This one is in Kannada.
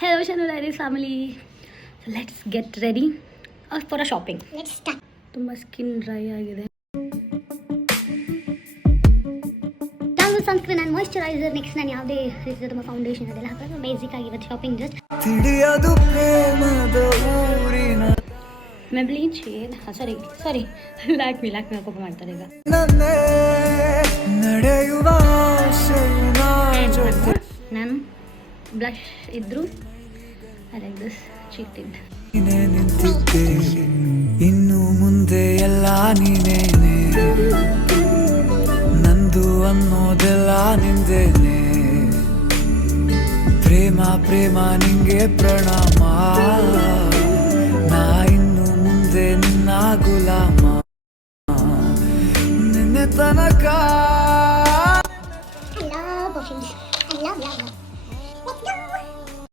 Hello, Channel Diaries family. So let's get ready for a shopping. Let's start. ತುಂಬ ಸ್ಕಿನ್ ಡ್ರೈ ಆಗಿದೆ. ನಾನು ಸನ್ಸ್ಕ್ರೀನ್ ಆ್ಯಂಡ್ ಮಾಯ್ಶ್ಚರೈಸರ್ ನೆಕ್ಸ್ಟ್ ನಾನು ಯಾವುದೇ ರೀತಿಯ ತುಂಬ ಫೌಂಡೇಶನ್ ಅದೆಲ್ಲ ಹಾಕೋದು ಬೇಸಿಕ್ ಆಗಿ ಇವತ್ತು ಶಾಪಿಂಗ್ ಜಸ್ಟ್ ತಿಳಿಯದು ಪ್ರೇಮದ ಊರಿನ ಮೆಬ್ಲಿನ್ ಶೇಡ್ ಸಾರಿ ಲ್ಯಾಕ್ಮಿ ಕೋಪ ಮಾಡ್ತಾರೆ ಈಗ. ನನ್ನೇ ನಡೆಯುವ ಆಸೆಯ ಜೊತೆ ನಾನು ಬ್ಲಷ್ ಇದ್ರು ಐ ಲೈಕ್ ದಿಸ್ ಚೀಟಿಂಗ್. ನೀನೇ ನಿಂತಿದ್ದೆ ಇನ್ನು ಮುಂದೆ ಎಲ್ಲ ನೀನೇನೆ, ನಂದು ಅನ್ನೋದೆಲ್ಲ ನಿಂದೇನೆ. ಪ್ರೇಮ ಪ್ರೇಮ ನಿಂಗೆ ಪ್ರಣಾಮ, ನಾ ಇನ್ನು ಮುಂದೆ ನಿನ್ನ ಗುಲಾಮ. ನಿನ್ನೆ ತನಕ I love perfumes. I love